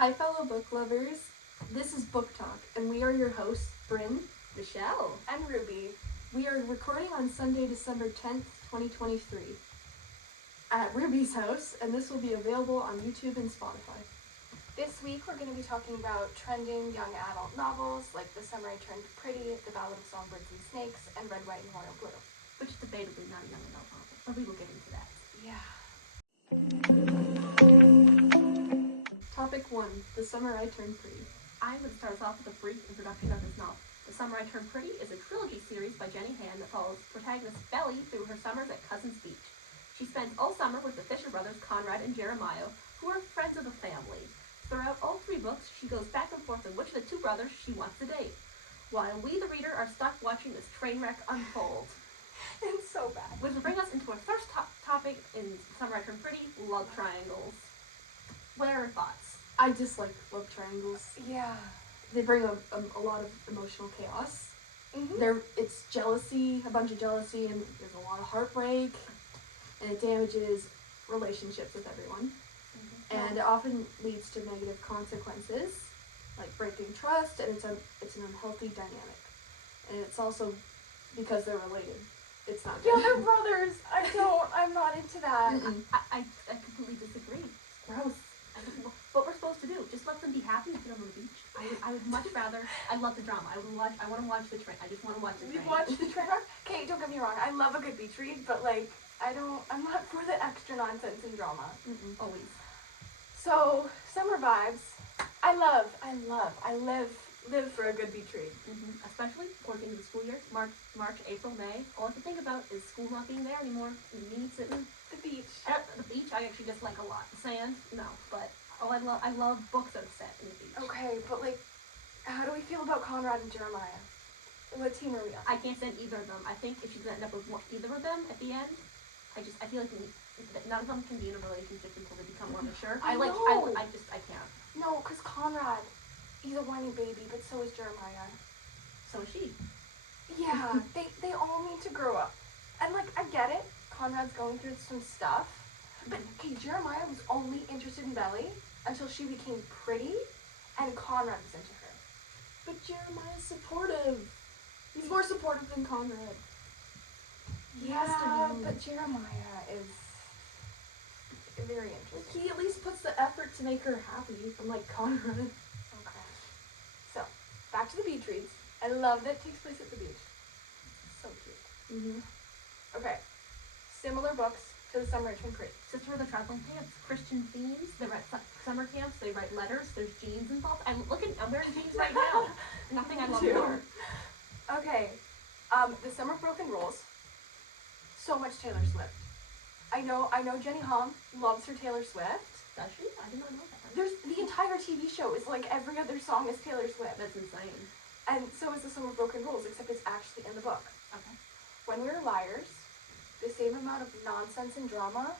Hi, fellow book lovers. This is BookTok, and we are your hosts, Bryn, Michelle, and Ruby. We are recording on Sunday, December 10th, 2023, at Ruby's house, and this will be available on YouTube and Spotify. This week we're going to be talking about trending young adult novels like The Summer I Turned Pretty, The Ballad of Songbirds and Snakes, and Red, White, and Royal Blue. Which is debatably not a young adult novel, but we will get into that. Yeah. Topic 1. The Summer I Turned Pretty. I would start us off with a brief introduction of this novel. The Summer I Turned Pretty is a trilogy series by Jenny Han that follows protagonist Belly through her summers at Cousins Beach. She spends all summer with the Fisher brothers, Conrad and Jeremiah, who are friends of the family. Throughout all three books, she goes back and forth on which of the two brothers she wants to date, while we, the reader, are stuck watching this train wreck unfold. It's so bad. Which will bring us into our first topic in Summer I Turned Pretty, love triangles. What are your thoughts? I dislike love triangles. Yeah. They bring a lot of emotional chaos. Mm-hmm. It's jealousy, a bunch of jealousy, and there's a lot of heartbreak, and it damages relationships with everyone. And it often leads to negative consequences, like breaking trust, and it's an unhealthy dynamic. And it's also because they're related. It's not Yeah, good. they're brothers. I'm not into that. I completely disagree. It's gross. What we're supposed to do, just let them be happy and get on the beach. I would much rather, I love the drama. I want to watch the train. I just want to watch the train. You watch the train wreck? Okay, don't get me wrong. I love a good beach read, but I'm not for the extra nonsense and drama. Always. So, summer vibes. I live for a good beach read. Especially towards the end of the school year, March, April, May. All I can think about is school not being there anymore. And me sitting The beach. at the beach. I actually dislike a lot. The sand, no. But I love books that are set in the beach. Okay, but how do we feel about Conrad and Jeremiah? What team are we on? I can't stand either of them. I think if she's gonna end up with either of them at the end, I feel like none of them can be in a relationship until they become more mature. I know. I can't. No, because Conrad, he's a whiny baby, but so is Jeremiah. So is she. Yeah, they all need to grow up. And I get it. Conrad's going through some stuff. But okay, Jeremiah was only interested in Belly until she became pretty, and Conrad was into her. But Jeremiah's supportive. He's more supportive than Conrad. He has to be. But Jeremiah is very interesting. He at least puts the effort to make her happy, unlike Conrad. Okay. So, back to the beach reads. I love that it takes place at the beach. So cute. Okay. Similar books to The Summer I Turned Pretty. Since we're the traveling camps, Christian themes. They write summer camps. They write letters. There's jeans involved. I'm wearing jeans right now. Nothing I love more. Okay. The Summer of Broken Rules. So much Taylor Swift. I know Jenny Han loves her Taylor Swift. Does she? I did not know that. There's the entire TV show is every other song is Taylor Swift. That's insane. And so is The Summer of Broken Rules, except it's actually in the book. Okay. When We Were Liars, the same amount of nonsense and drama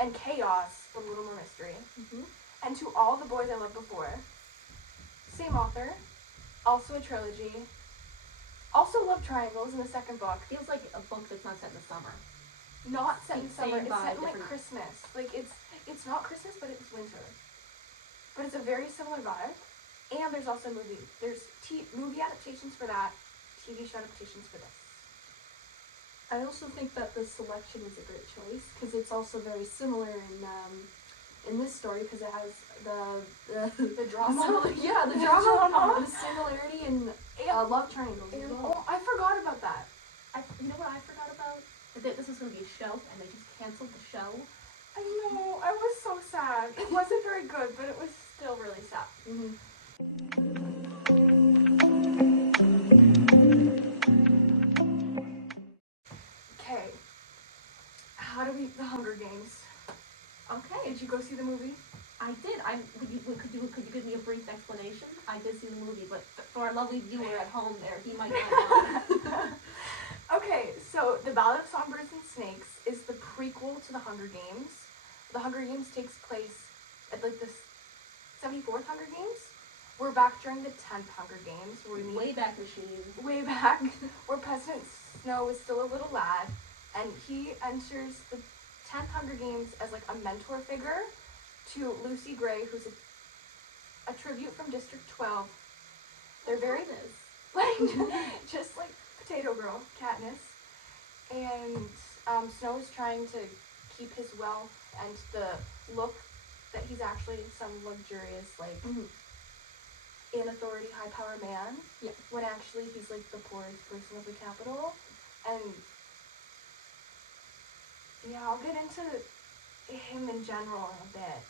and chaos, but a little more mystery. And To All the Boys I Loved Before, same author, also a trilogy, also love triangles in the second book. Feels like a book that's not set in the summer. Not set in summer, Same it's set in vibe, different. Christmas. It's not Christmas, but it's winter. But it's a very similar vibe. And there's also a movie. There's movie adaptations for that, TV show adaptations for this. I also think that the selection is a great choice because it's also very similar in this story because it has The drama. the drama, the similarity in love triangles as well. Oh, I forgot about that. You know what I forgot about? That this was going to be a show, and they just canceled the show. I know. I was so sad. It wasn't very good, but it was still really sad. Okay. The Hunger Games. Okay. Did you go see the movie? I did. Could you give me a brief explanation? I did see the movie, but for our lovely viewer at home there, he might not know. Okay, so The Ballad of Songbirds and Snakes is the prequel to The Hunger Games. The Hunger Games takes place at the 74th Hunger Games. We're back during the 10th Hunger Games. Where we meet Way back machine. way back, where President Snow is still a little lad, and he enters the 10th Hunger Games as a mentor figure to Lucy Gray, who's a tribute from District 12. They're very Katniss. like just like Potato Girl, Katniss, and Snow is trying to keep his wealth and the look that he's actually some luxurious like in authority, high power man. Yeah. When actually he's like the poorest person of the capital, and yeah, I'll get into him in general in a bit.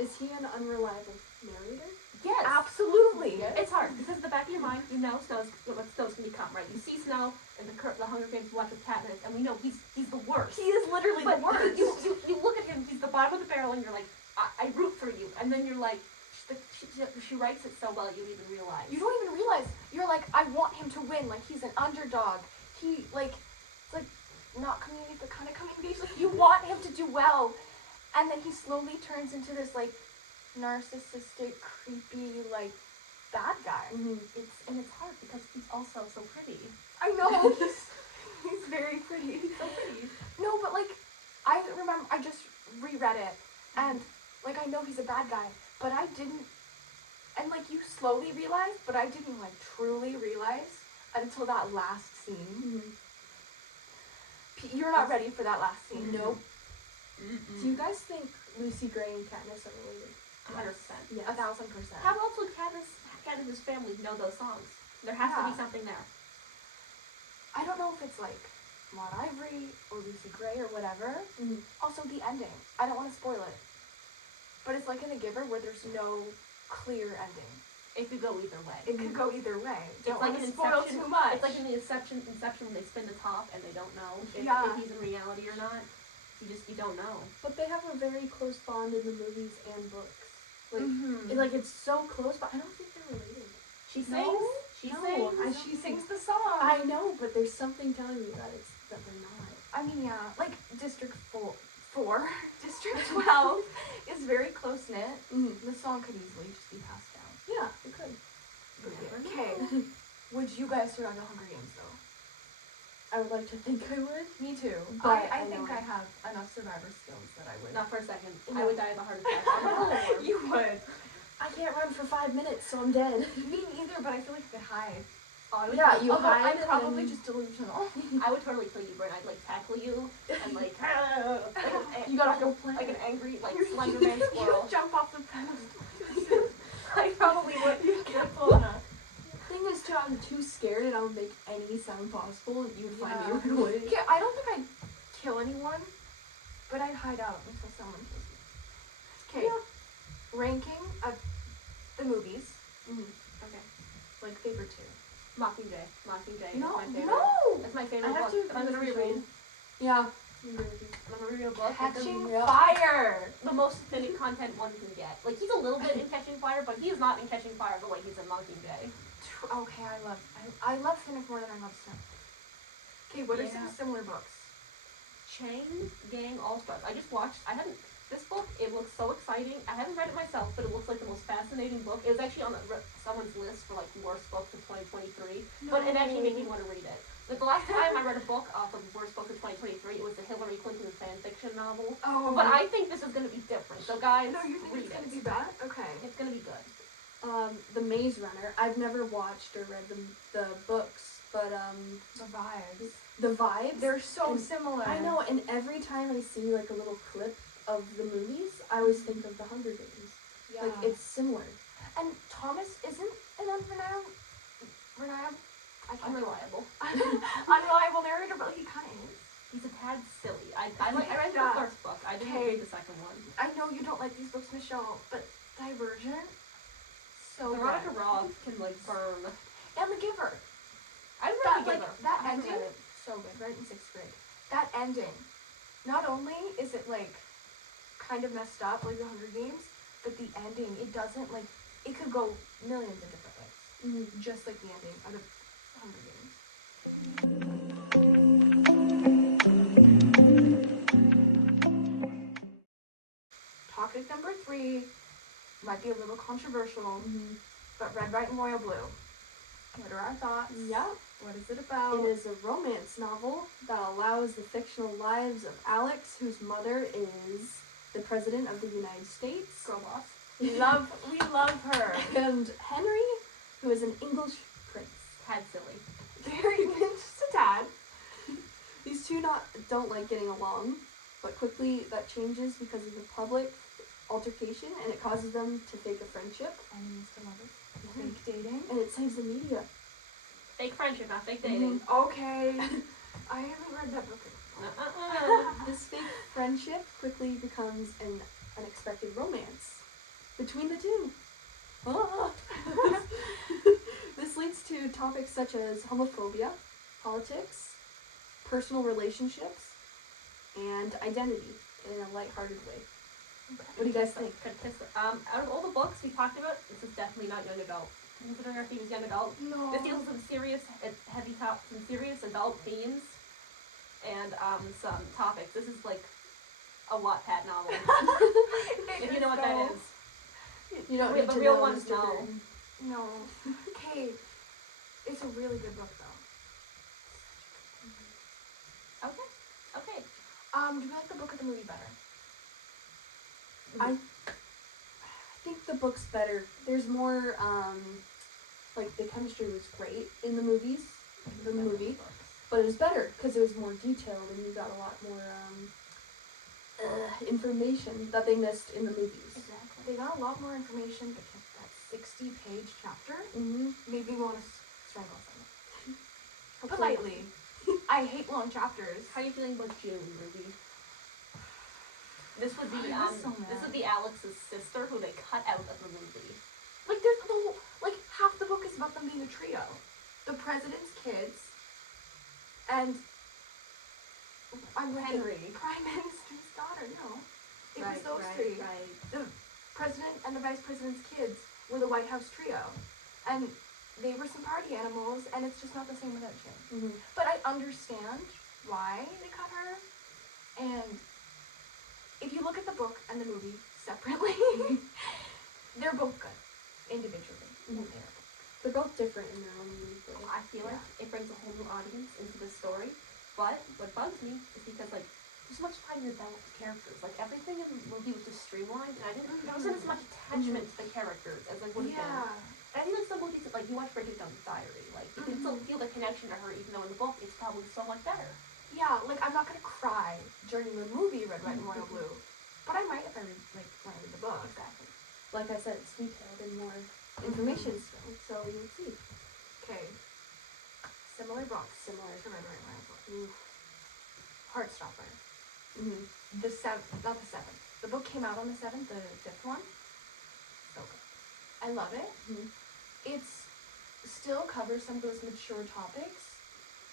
Is he an unreliable narrator? Yes. Absolutely. Yeah. It's hard because in the back of your mind, you know what Snow's gonna become, right? You see Snow in the Hunger Games watch with Katniss, and we know he's the worst. He is literally But the worst. you look at him, he's the bottom of the barrel, and you're like, I root for you. And then you're like, she writes it so well, you don't even realize. You don't even realize. You're like, I want him to win. Like, he's an underdog. He, like, it's like, not coming of age, but kind of coming of age. Like, you want him to do well. And then he slowly turns into this, like, narcissistic, creepy, like, bad guy. It's hard because he's also so pretty. I know. He's very pretty. He's so pretty. No, but, like, I remember, I just reread it. And, like, I know he's a bad guy. But I didn't, and like you slowly realize, but I didn't like truly realize until that last scene. You're not ready for that last scene. Nope. Mm-mm. Do you guys think Lucy Gray and Katniss are related? 100%. Yes. 1,000%. How else would Katniss's family know those songs? There has to Yeah. be something there. I don't know if it's like Maud Ivory or Lucy Gray or whatever. Also, the ending. I don't want to spoil it. But it's like in The Giver where there's no clear ending. It could go either way. It could go either way. Don't like want to an spoil Inception. too much. It's like in the Inception when they spin the top and they don't know if he's in reality or not. You don't know. But they have a very close bond in the movies and books. Like, Mhm. like it's so close, but I don't think they're related. She No? sings. She No, sings. She sings the song. I know, but there's something telling me that they're not. I mean, yeah, like District 4, District 12 is very close knit. The song could easily just be passed down. Yeah, it could. Okay, would you guys survive the Hunger Games though? I would like to think I would. Me too. But I I think know. I have enough survivor skills that I would. Not for a second. No. I would die of a heart attack. I'm a little warm. You would. I can't run for 5 minutes, so I'm dead. Me neither, but I feel like I could hide. I would Yeah, you Although hide I'm and probably then- just delusional. I would totally kill you, Brent. I'd like tackle you and like You got a whole plan. like an angry like You- Slender Man you squirrel. jump off the pedestal. I probably would. You get pulled up. The thing is, too, I'm too scared and I would make any sound possible and you would find me Yeah. right away. Okay, I don't think I'd kill anyone, but I'd hide out until someone kills me. Okay, ranking of the movies. Okay. Like favorite two. Mockingjay. Mockingjay No, is my favorite. no. It's my favorite I have book. to And I'm gonna agree with reread. you. Yeah. I agree with you. I'm gonna reread a book. Catching Yeah. Fire. The most authentic content one can get. Like he's a little bit in Catching Fire, but he is not in Catching Fire the way he's in Mockingjay. Okay, I love Cynic more than I love Snow. Okay, what are some Yeah. similar books? Chain Gang All Stars. I just watched. I hadn't. This book. It looks so exciting. I haven't read it myself, but it looks like the most fascinating book. It was actually on someone's list for like worst books of 2023. But it actually made me want to read it. Like the last time I read a book off of worst book of 2023, it was the Hillary Clinton fan fiction novel. Oh, But I think this is going to be different. So guys, no, you think read it's it. gonna be bad? Okay. It's going to be good. The Maze Runner. I've never watched or read the books, but The vibes. the vibes. They're so And similar. I know, and every time I see like a little clip of the movies, I always think of the Hunger Games. Yeah. Like it's similar. And Thomas isn't an unreliable Unreliable. unreliable narrator, but he kind of is. He's a tad silly. I read Yeah. the first book. I didn't Okay. read the second one. I know you don't like these books, Michelle, but Divergent, so Veronica good. Roth can like burn. And The Giver. I read That The like Giver. that I haven't ending, read it. so good. Right in 6th grade. That ending. Not only is it like kind of messed up like the Hunger Games, but the ending, it doesn't like it could go millions of different ways. Just like the ending of the Hunger Games. Topic number 3 might be a little controversial, but Red, White, and Royal Blue. What are our thoughts? Yeah. What is it about? It is a romance novel that allows the fictional lives of Alex, whose mother is the President of the United States. Girl boss. We love her. And Henry, who is an English prince. Tad silly. Very just a tad. These two don't like getting along, but quickly that changes because of the public altercation, and it causes them to fake a friendship. Enemies to lovers. Fake dating. And it saves the media. Fake friendship, not fake dating. Okay. I haven't read that book. This fake friendship quickly becomes an unexpected romance between the two. Ah. This leads to topics such as homophobia, politics, personal relationships, and identity in a lighthearted way. Okay. What do you guys think? Out of all the books we talked about, this is definitely not young adult. Considering our theme is young adult, No. this deals with some serious adult themes and some topics. This is like a Wattpad novel. If you know what that is. You don't need The to real know, ones Mr. know. Burton. No. Okay. It's a really good book though. Okay. Do you like the book or the movie better? I think the book's better. There's more, like, the chemistry was great in the movie, but it was better because it was more detailed and you got a lot more, information that they missed in the movies. Exactly. They got a lot more information, but that 60-page chapter Mm-hmm. made me want to strangle someone. Politely. I hate long chapters. How are you feeling about June, Ruby? This would be I was so this would mad. be Alex's sister, who they cut out of the movie. Like, there's the whole, like, half the book is about them being a trio. The president's kids, and I'm like, Henry. the prime minister's daughter. No, it was Right, those right, three. right. The president and the vice president's kids were the White House trio, and they were some party animals, and it's just not the same without Jim. Mm-hmm. But I understand why they cut her, and if you look at the book and the movie separately, they're both good individually. Mhm. They're They're both different in their own unique way. I feel like it brings a whole new audience into the story. But what bugs me is because, like, there's so much time to develop the characters. Like, everything in the movie was just streamlined, and there wasn't as much attachment to the characters as there would have been. And I think like some movies, like you watch Bridget Jones's Diary, like you can still feel the connection to her, even though in the book it's probably so much better. Yeah, like I'm not gonna cry during the movie Red, White, and Royal Blue, but I might if I read, when I read the book. Exactly. Like I said, it's detailed and more information still, so you'll see. Okay. Similar books, similar to Red, White, and Royal Blue. Heartstopper. Mm-hmm. Not the seventh. The book came out on the 7th, the 5th one. So good. I love it. Mhm. It's still covers some of those mature topics,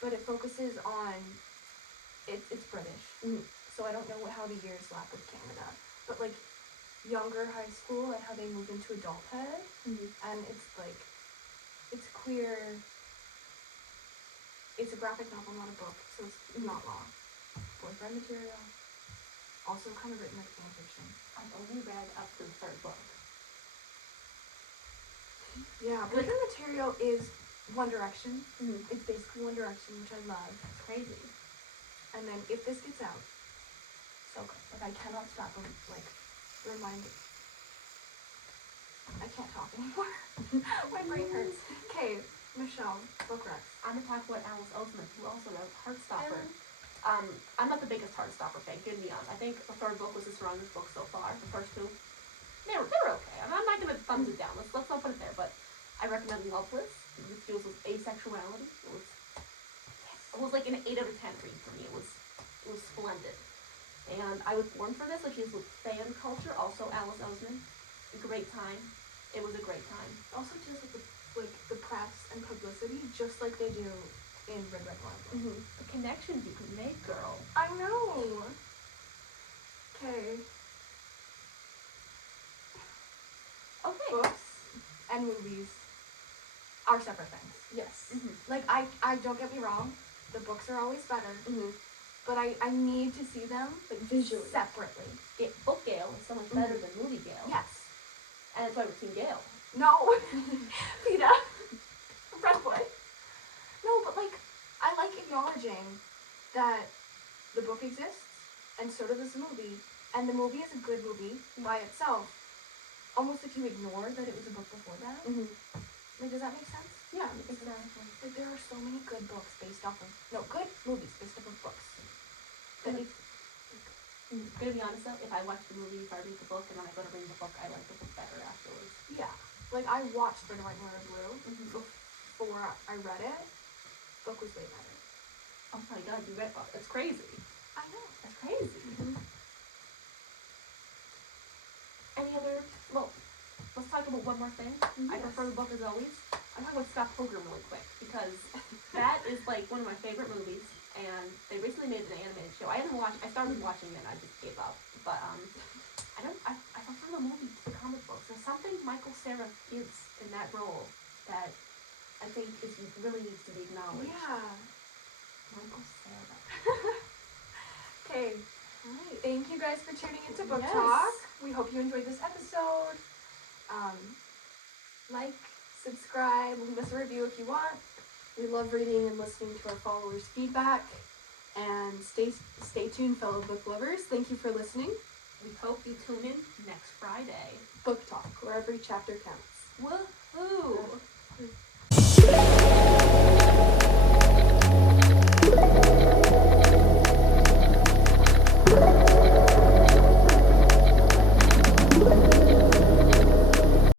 but it focuses on it's British. Mhm. So I don't know how the years lap with Canada, but like younger high school and how they move into adulthood, Mm-hmm. and it's like it's queer. It's a graphic novel, not a book, so it's not long. Boyfriend material. Also kind of written like fan fiction. I've only read up to the 3rd book. Yeah, boyfriend material is One Direction. Mm-hmm. It's basically One Direction, which I love. It's crazy. And then if this gets out, so good. Like I cannot stop like reminding. I can't talk anymore. My brain hurts. Okay, Michelle, book recs. I'm gonna talk about Alice Oseman, who also wrote Heartstopper. I'm not the biggest Heartstopper fan, to be honest. I think the 3rd book was the strongest book so far. The first 2, they were okay. I'm not gonna thumbs it down. Let's not put it there. But I recommend Loveless. This deals with asexuality. It was like an 8 out of 10 read for me. It was splendid. And I was born for this, which is with fan culture. Also Alice Oseman. A great time. It was a great time. Also deals with the press and publicity, just like they do in Red, Red, Royal Blue. Mm-hmm. The connections you can make, girl. I know. Okay. Okay. Books and movies are separate things. Yes. Mm-hmm. Like I don't get me wrong, the books are always better, Mm-hmm. but I need to see them Like visually. separately. Book Gale is so much better than movie Gale. Yes. And that's why we're Team Gale. No. Peter. Breath boy. No, but like I like acknowledging that the book exists and so does this movie, and the movie is a good movie by itself, almost if you ignore that it was a book before that. Mm-hmm. Like, does that make sense? Yeah. Exactly. Like, there are so many good books based off of, no, good movies based off of books. That Mhm. make, Gonna be honest though, if I watch the movie, if I read the book, and then I go to read the book, I like the book better afterwards. yeah. Like, I watched Red, White, and Blue Mm-hmm. before I read it. Book was way better. Oh my god, you read it? It's crazy. I know. That's crazy. Mm-hmm. Any other? Well, let's talk about one more thing. I prefer the book as always. I'm talking about Scott Pilgrim really quick because that is like one of my favorite movies, and they recently made an animated show. I started watching it, and I just gave up. But I prefer the movie to the comic books. There's something Michael Cera gives in that role that I think really needs to be acknowledged. Yeah. Michael Cera. Okay. Alright. Thank you guys for tuning into Book Yes. Talk. We hope you enjoyed this episode. Like, subscribe, leave us a review if you want. We love reading and listening to our followers' feedback. And stay tuned, fellow book lovers. Thank you for listening. We hope you tune in next Friday. Book Talk, where every chapter counts. Woohoo!